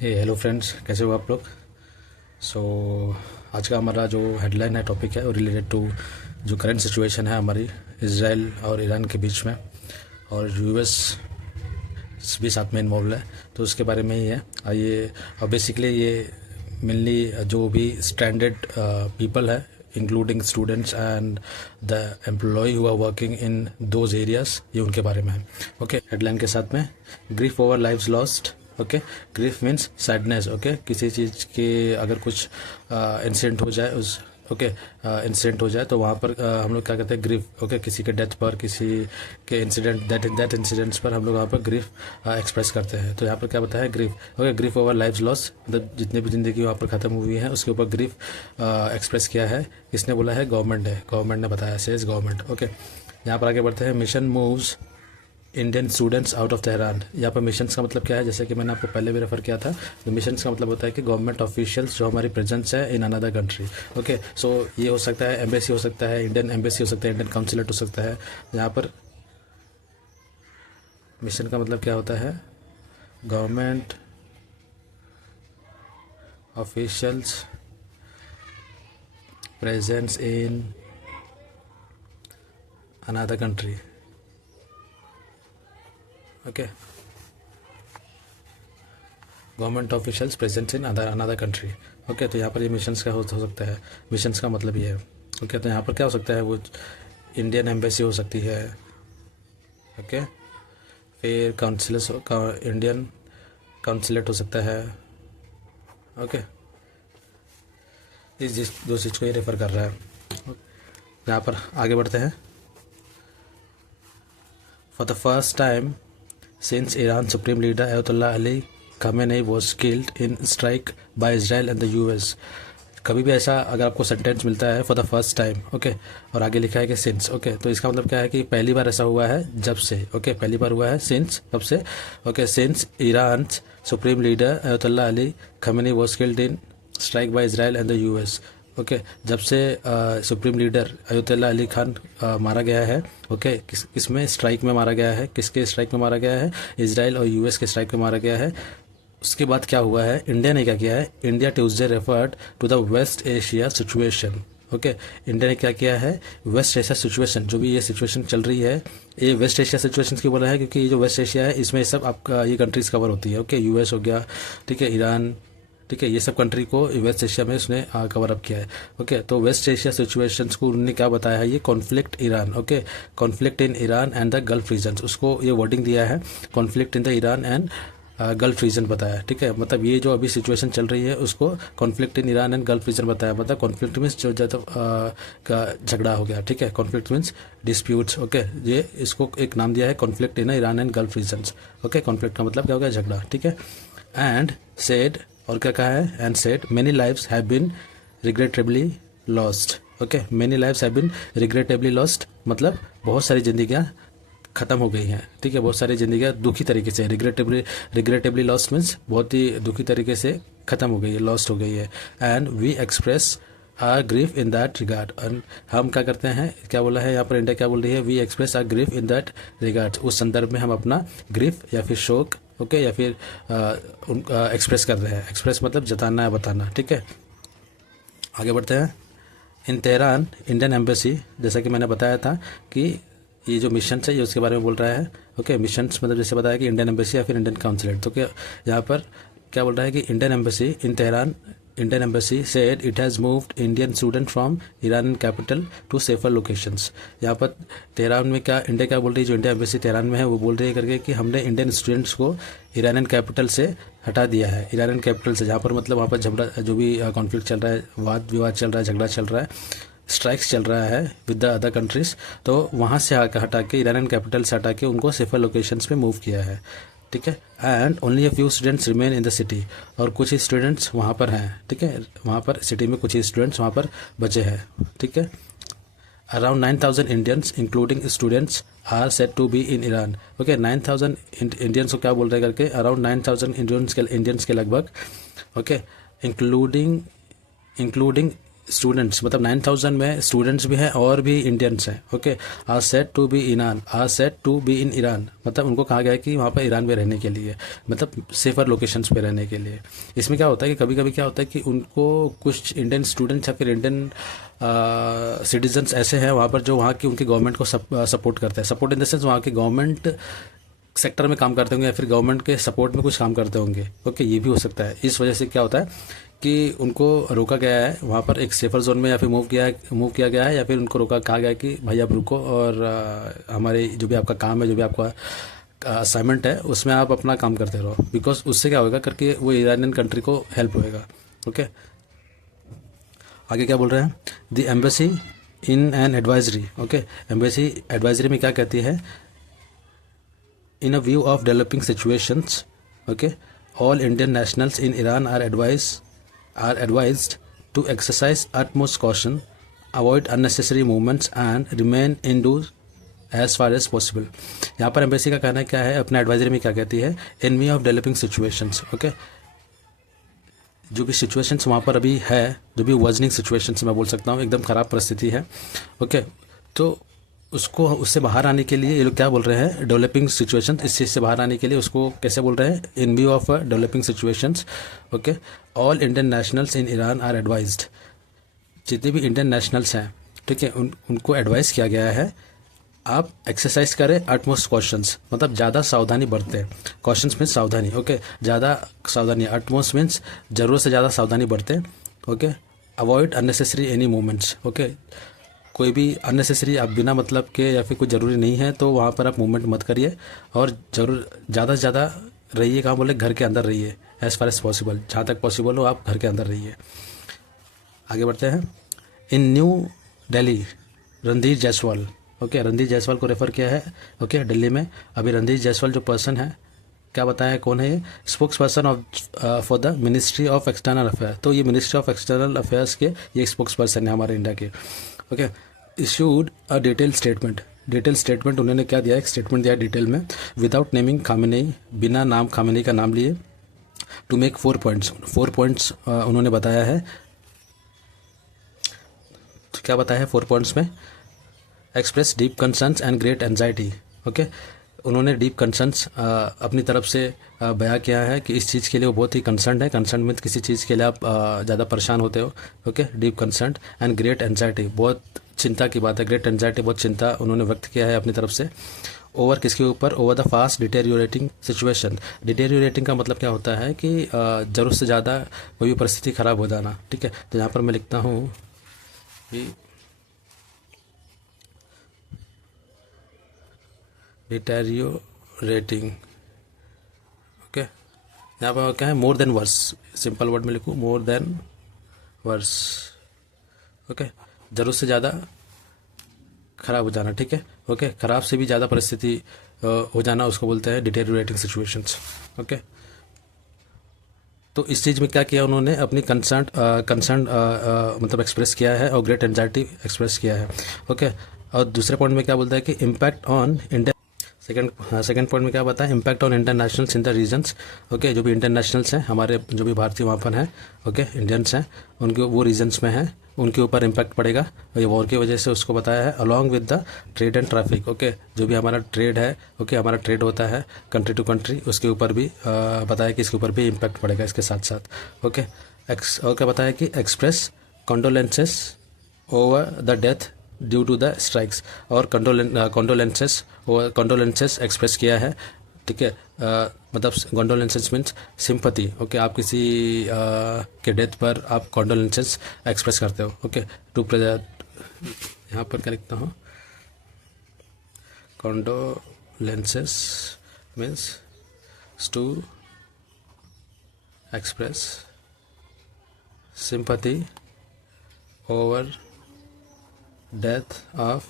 Hello friends, कैसे हो आप लोग। सो आज का हमारा जो हेडलाइन है, टॉपिक है, वो रिलेटेड टू जो करंट सिचुएशन है हमारी इसराइल और ईरान के बीच में, और यूएस भी साथ में इन्वॉल्व है, तो उसके बारे में ही है। आइए, और बेसिकली ये मेनली जो भी स्टैंडर्ड पीपल है, including students and the employee who are working in those areas, ये उनके बारे में है। ओके, हेडलाइन के साथ में grief over lives lost. Okay, grief means sadness. Okay, किसी चीज़ के अगर कुछ इंसिडेंट हो जाए, उस ओके इंसिडेंट हो जाए तो वहाँ पर हम लोग क्या कहते हैं, ग्रीफ। ओके, किसी के डेथ पर, किसी के इंसिडेंट, दैट इंसिडेंट्स पर हम लोग वहाँ पर ग्रीफ एक्सप्रेस करते हैं। तो यहाँ पर क्या बताया है, grief. Okay, grief over lives loss, मतलब जितनी भी ज़िंदगी वहाँ पर ख़त्म हुई है उसके ऊपर ग्रीफ एक्सप्रेस किया है। किसने बोला है? गवर्नमेंट है, गवर्नमेंट ने बताया, सेज गवर्नमेंट। ओके, यहाँ पर आगे बढ़ते हैं। Mission moves Indian students out of Tehran. यहाँ पर मिशंस का मतलब क्या है, जैसे कि मैंने आपको पहले भी रेफर किया था, तो मिशंस का मतलब होता है कि गवर्नमेंट ऑफिशियल्स जो हमारी प्रेजेंस है इन अनदर कंट्री। ओके, सो ये हो सकता है एम्बेसी, हो सकता है इंडियन एम्बेसी, हो सकता है इंडियन काउंसलेट, हो सकता है। यहाँ पर मिशन का मतलब क्या होता है? Government officials presence in another country. Okay, government officials present in another country. Okay, तो यहाँ पर ये मिशंस का हो सकता है। मिशंस का मतलब ये है। ओके, तो यहाँ पर क्या हो सकता है, वो इंडियन एम्बेसी हो सकती है। ओके, फिर काउंसिलर्स, इंडियन काउंसिलेट हो सकता है। ओके, इस जिस दो चीज़ को ये रेफर कर रहा है। यहाँ पर आगे बढ़ते हैं। For the first time since Iran supreme leader Ayatollah Ali Khamenei was killed in strike by Israel and the US। कभी भी ऐसा अगर आपको सेंटेंस मिलता है for the first time, okay, और आगे लिखा है कि सिंस, ओके, तो इसका मतलब क्या है कि पहली बार ऐसा हुआ है जब से। ओके, पहली बार हुआ है सिंस, कब से? Okay, since Iran supreme leader Ayatollah Ali Khamenei was killed in strike by Israel and the US. Okay, जब से supreme leader Ayatollah Ali Khan मारा गया है। ओके, किसमें स्ट्राइक में मारा गया है? किसके स्ट्राइक में मारा गया है? इसराइल और यूएस के स्ट्राइक में मारा गया है। उसके बाद क्या हुआ है, इंडिया ने क्या किया है? India Tuesday referred to the West Asia situation. Okay, India ने क्या किया है? वेस्ट एशिया सिचुएशन, जो भी ये सिचुएशन चल रही है, ये वेस्ट एशिया सिचुएशन क्यों बोला है? क्योंकि ये जो वेस्ट एशिया है इसमें सब आपका ये कंट्रीज कवर होती है। ओके, यूएस हो गया, ठीक है, ईरान, ठीक है, ये सब कंट्री को वेस्ट एशिया में उसने कवर अप किया है। ओके, तो वेस्ट एशिया सिचुएशंस को उन्होंने क्या बताया है? ये conflict Iran. Okay, conflict in Iran and the Gulf region, उसको ये वर्डिंग दिया है, conflict in the Iran and Gulf region बताया। ठीक है, मतलब ये जो अभी सिचुएशन चल रही है उसको conflict in Iran and Gulf region बताया। मतलब कॉन्फ्लिक्ट मीन्स जो ज़्यादा का झगड़ा हो गया। ठीक है, कॉन्फ्लिक्ट मीन्स डिस्प्यूट्स। ओके, ये इसको एक नाम दिया है, conflict in Iran and Gulf regions. Okay, conflict का मतलब क्या हो गया? झगड़ा। ठीक है, एंड सेड, और क्या कहा है? And said many lives have been regrettably lost. Okay, many lives have been regrettably lost, मतलब बहुत सारी जिंदगियां खत्म हो गई हैं। ठीक है, बहुत सारी जिंदगियां दुखी तरीके से, रिग्रेटेबली लॉस्ट मीन्स बहुत ही दुखी तरीके से खत्म हो गई है, लॉस्ट हो गई है। And we express our grief in that regard, हम क्या करते हैं, क्या बोला है यहाँ पर, इंडिया क्या बोल रही है? We express our grief in that regard, उस संदर्भ में हम अपना ग्रीफ या फिर शोक, ओके, या फिर एक्सप्रेस कर रहे हैं। एक्सप्रेस मतलब जताना है, बताना। ठीक है, आगे बढ़ते हैं। इन तेहरान इंडियन एम्बेसी, जैसा कि मैंने बताया था कि ये जो मिशन है ये उसके बारे में बोल रहा है। ओके, मिशंस मतलब जैसे बताया कि इंडियन एम्बेसी या फिर इंडियन काउंसलेट, तो क्या यहाँ पर क्या बोल रहा है कि Indian embassy in Tehran, Indian embassy said it has moved Indian student from Iran capital to safer locations. यहाँ पर तेहरान में क्या इंडिया क्या बोल रही है, जो इंडिया एम्बेसी तेहरान में है वो बोल रही है करके कि हमने इंडियन स्टूडेंट्स को ईरानियन कैपिटल से हटा दिया है। ईरानियन कैपिटल से, जहाँ पर मतलब वहाँ पर झगड़ा, जो भी कॉन्फ्लिक्ट चल रहा है, वाद विवाद चल रहा है, झगड़ा चल रहा है, स्ट्राइक्स चल रहा है विद द अदर कंट्रीज, तो वहाँ से हटा के, ईरानियन कैपिटल से हटा के उनको सेफर लोकेशंस पे मूव किया है। ठीक है, and only a few students remain in the city, और कुछ ही स्टूडेंट्स वहाँ पर हैं। ठीक है, वहाँ पर सिटी में कुछ ही स्टूडेंट्स वहाँ पर बचे हैं। ठीक है, around 9,000 Indians including students are said to be in Iran. Okay, 9,000 Indians को क्या बोल रहे हैं करके? अराउंड 9,000 इंडियंस के लगभग। ओके, इंक्लूडिंग स्टूडेंट्स, मतलब 9,000 में स्टूडेंट्स भी हैं और भी इंडियंस हैं, okay, are said to be in Iran, मतलब उनको कहा गया है कि वहाँ पर ईरान में रहने के लिए, मतलब सेफर लोकेशंस पे रहने के लिए। इसमें क्या होता है कि कभी कभी क्या होता है कि उनको कुछ इंडियन स्टूडेंट्स या फिर इंडियन सिटीजन्स ऐसे हैं वहाँ पर जो वहाँ की उनकी गवर्नमेंट को सपोर्ट करते हैं, सपोर्ट इन द सेंस वहाँ की गवर्नमेंट सेक्टर में काम करते होंगे या फिर गवर्नमेंट के सपोर्ट में कुछ काम करते होंगे, ओके, ये भी हो सकता है। इस वजह से क्या होता है कि उनको रोका गया है वहाँ पर एक सेफर जोन में, या फिर मूव किया गया है, या फिर उनको कहा गया है कि भाई आप रुको और हमारे जो भी आपका काम है, जो भी आपका असाइनमेंट है उसमें आप अपना काम करते रहो, बिकॉज उससे क्या होगा करके वो ईरानियन कंट्री को हेल्प होएगा, ओके। आगे क्या बोल रहे हैं, the embassy in an advisory, okay, embassy advisory में क्या कहती है, in a view of developing situations, okay, all Indian nationals in Iran are advised to exercise utmost caution, avoid unnecessary movements and remain indoors as far as possible। यहाँ पर embassy का कहना क्या है, अपने एडवाइजरी में क्या कहती है, इन view of developing situations, okay, जो भी सिचुएशंस वहाँ पर अभी है, जो भी वर्जनिंग सिचुएशंस मैं बोल सकता हूँ, एकदम ख़राब परिस्थिति है, ओके, तो उससे बाहर आने के लिए ये लोग क्या बोल रहे हैं, डेवलपिंग सिचुएशंस, इस चीज़ से बाहर आने के लिए उसको कैसे बोल रहे हैं, in view of developing situations, okay, all Indian nationals in Iran are advised, जितने भी इंडियन नेशनल्स हैं, ठीक है, उनको एडवाइस किया गया है आप एक्सरसाइज करें अटमोस्ट कॉशंस, मतलब ज़्यादा सावधानी बरतें, कॉशंस मीन्स सावधानी, ओके, ज़्यादा सावधानी, अटमोस्ट मीन्स ज़रूरत से ज़्यादा सावधानी बरतें, okay, avoid unnecessary any movements, okay, कोई भी अननेसेसरी आप बिना मतलब के या फिर कुछ ज़रूरी नहीं है तो वहाँ पर आप मूवमेंट मत करिए, और ज़्यादा से ज़्यादा रहिए, कहाँ बोले, घर के अंदर रहिए, एज़ फार एज पॉसिबल, जहाँ तक पॉसिबल हो आप घर के अंदर रहिए। आगे बढ़ते हैं, इन न्यू दिल्ली रणधीर जायसवाल, ओके, रणधीर जायसवाल को रेफ़र किया है, ओके, दिल्ली में अभी रणधीर जायसवाल जो पर्सन है, क्या बताया है कौन है ये, spokes person of for the ministry of external affair, तो ये मिनिस्ट्री ऑफ एक्सटर्नल अफेयर्स के ये स्पोक्स पर्सन है हमारे इंडिया के, okay, issued a detail statement उन्होंने क्या दिया, एक स्टेटमेंट दिया डिटेल में, विदाउट नेमिंग खामेनेई, बिना नाम खामेनेई का नाम लिए, टू मेक 4 पॉइंट्स उन्होंने बताया है, तो क्या बताया है 4 पॉइंट्स में, express deep concerns and great anxiety, okay, उन्होंने डीप कंसर्न्स अपनी तरफ से बयां किया है कि इस चीज़ के लिए वो बहुत ही कंसर्न है, कंसर्न मीन्स किसी चीज़ के लिए आप ज़्यादा परेशान होते हो, okay, deep concern and great anxiety, बहुत चिंता की बात है, ग्रेट एंजाइटी, बहुत चिंता उन्होंने व्यक्त किया है अपनी तरफ से, ओवर किसके ऊपर, over the fast deteriorating situation, deteriorating का मतलब क्या होता है कि ज़रूरत से ज़्यादा कोई भी परिस्थिति ख़राब हो जाना, ठीक है, तो यहाँ पर मैं लिखता हूँ कि डिटेरियोरेटिंग, ओके, यहाँ पर क्या है, more than worse, simple word में लिखूँ, मोर देन वर्स, ओके, ज़रूरत से ज़्यादा ख़राब हो जाना, ठीक है, ओके, ख़राब से भी ज़्यादा परिस्थिति हो जाना उसको बोलते हैं डिटेरियोरेटिंग सिचुएशंस, ओके। तो इस चीज़ में क्या किया उन्होंने, अपनी कंसर्न मतलब एक्सप्रेस किया है और ग्रेट एंजाइटी एक्सप्रेस किया है, ओके। और दूसरे पॉइंट में क्या बोलता है कि impact on India, second point में क्या बताया, impact on internationals in the regions, okay, जो भी इंटरनेशनल्स हैं हमारे, जो भी भारतीय वहाँ पर हैं, ओके, इंडियंस हैं, उनके वो रीजन्स में हैं, उनके ऊपर इम्पैक्ट पड़ेगा, ये वॉर की वजह से उसको बताया है, along with the trade and traffic, okay, जो भी हमारा ट्रेड है, ओके, हमारा ट्रेड होता है कंट्री टू कंट्री, उसके ऊपर भी बताया कि इसके ऊपर भी इम्पैक्ट पड़ेगा इसके साथ साथ, ओके। और क्या बताया कि express condolences over the death due to the strikes, और कंडोलेंसेस एक्सप्रेस किया है, ठीक है, मतलब कंडोलेंसेस मीन्स सिंपैथी, ओके, आप किसी के डेथ पर आप कंडोलेंसेस एक्सप्रेस करते हो, ओके, टू यहाँ पर क्या लिखता हूँ, condolences means to express sympathy over death of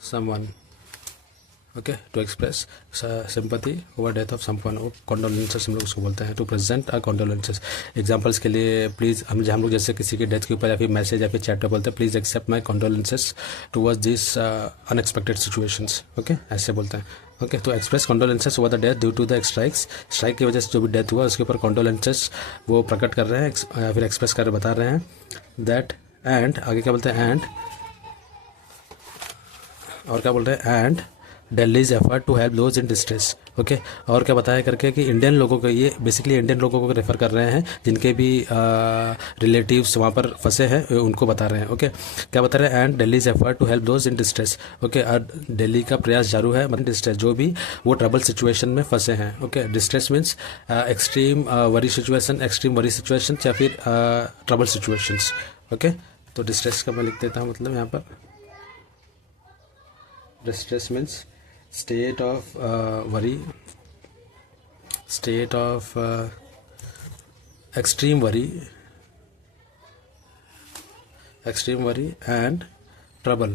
someone, okay, to express sympathy over death of someone, वो कंडोलेंसेस हम लोग उसको बोलते हैं, to present a condolences. Examples के लिए प्लीज़ हम लोग जैसे किसी के डेथ के ऊपर या फिर मैसेज या फिर चैट पे बोलते हैं, please accept my condolences towards this unexpected situations, okay, ऐसे बोलते हैं। ओके, तो express condolences over the death due to the strike की वजह से जो भी डेथ हुआ उसके ऊपर कॉन्डोलेंसेस वो प्रकट कर रहे हैं या फिर एक्सप्रेस कर बता रहे हैं दैट। एंड आगे क्या बोलते हैं, एंड और क्या बोल रहे हैं, and Delhi's effort to help those in distress. Okay, और क्या बताया करके कि इंडियन लोगों को, ये बेसिकली इंडियन लोगों को रेफ़र कर रहे हैं जिनके भी रिलेटिव्स वहाँ पर फंसे हैं उनको बता रहे हैं। ओके, क्या बता रहे हैं, and Delhi's effort to help those in distress. Okay, और दिल्ली का प्रयास जारू है, मतलब डिस्ट्रेस जो भी वो ट्रबल सिचुएशन में फंसे हैं। Okay, distress means extreme worry situation या फिर ट्रबल सिचुएशंस। ओके, तो डिस्ट्रेस का मैं लिख देता हूँ, मतलब यहाँ पर distress means state of worry, state of extreme worry and trouble,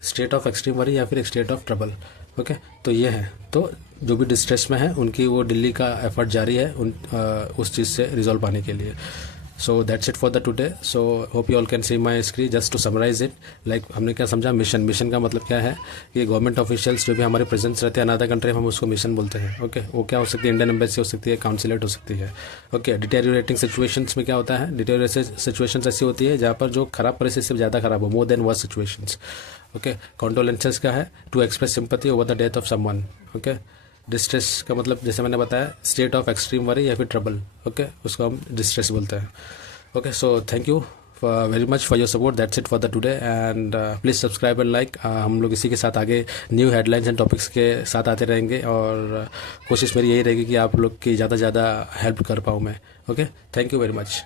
state of extreme worry या फिर स्टेट ऑफ ट्रबल। ओके, तो ये है, तो जो भी डिस्ट्रेस में है उनकी वो दिल्ली का एफर्ट जारी है उस चीज़ से रिजॉल्व पाने के लिए। So that's it for the today. So hope you all can see my screen. Just to summarise it, like हमने क्या समझा, मिशन का मतलब क्या है कि गवर्नमेंट ऑफिशियल्स जो भी हमारे प्रेजेंस रहते हैं अनदर कंट्री, हम उसको मिशन बोलते हैं। ओके, वो क्या हो सकती है, इंडियन एम्बेसी हो सकती है, काउंसिलेट हो सकती है। ओके, डिटेरियोरेटिंग सिचुएशंस में क्या होता है, डिटेरियोरेटिंग सिचुएशंस ऐसी होती है जहाँ पर जो खराब परिस्थिति से ज़्यादा खराब हो, more than worst situations. Okay, condolences का है to express sympathy over the death of someone. Okay, distress का मतलब जैसे मैंने बताया स्टेट ऑफ एक्सट्रीम वरी या फिर ट्रबल। ओके, उसको हम डिस्ट्रेस बोलते हैं। Okay, so thank you very much for your support. That's it for the today and please subscribe and like. हम लोग इसी के साथ आगे न्यू हेडलाइंस एंड टॉपिक्स के साथ आते रहेंगे और कोशिश मेरी यही रहेगी कि आप लोग की ज़्यादा से ज़्यादा हेल्प कर पाऊँ मैं। Okay, thank you very much.